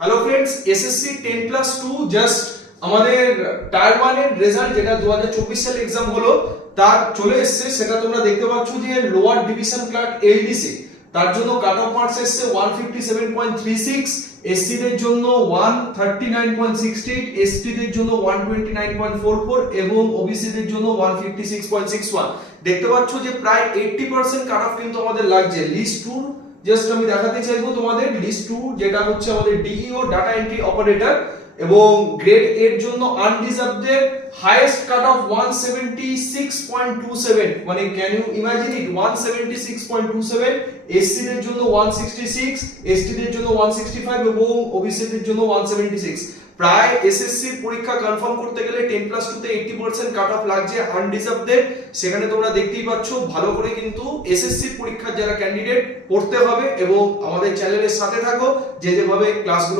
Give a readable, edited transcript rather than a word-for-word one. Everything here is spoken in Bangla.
হ্যালো ফ্রেন্ডস, এসএসসি 10+2 জাস্ট আমাদের টায়ার 1 এর রেজাল্ট যেটা 2024 সালে एग्जाम হলো তার চলে এসেছে। সেটা তোমরা দেখতে পাচ্ছ যে লোয়ার ডিভিশন ক্লার্ক এলডিসি তার জন্য কাট অফ মার্কস এসেছে 157.36, এসসি দের জন্য 139.68, এসটি দের জন্য 129.44 এবং ওবিসি দের জন্য 156.61। দেখতে পাচ্ছ যে প্রায় 80% কাট অফ কিন্তু আমাদের লাগছে। লিস্ট 2 জাস্ট আমি দেখাতে চাইবো তোমাদের লিস্ট 2 যেটা হচ্ছে আমাদের ডিইও ডাটা এন্ট্রি অপারেটর এবং গ্রেড এর জন্য আনডিজার্ভড হাইয়েস্ট কাট অফ 176.27, মানে can you imagine it 176.27। SC দের জন্য 166, এসটি দের জন্য 165 এবং ওবিসি দের জন্য 176। প্রায় এসএসসি পরীক্ষা কনফার্ম করতে গেলে 10+2 তে 80% কাট অফ লাগছে আনডিজার্ভড। সেখানে তোমরা দেখতেই পাচ্ছ ভালো করে কিন্তু এসএসসি পরীক্ষার যারা ক্যান্ডিডেট পড়তে হবে এবং আমাদের চ্যানেলের সাথে থাকো যেভাবে ক্লাসগুলো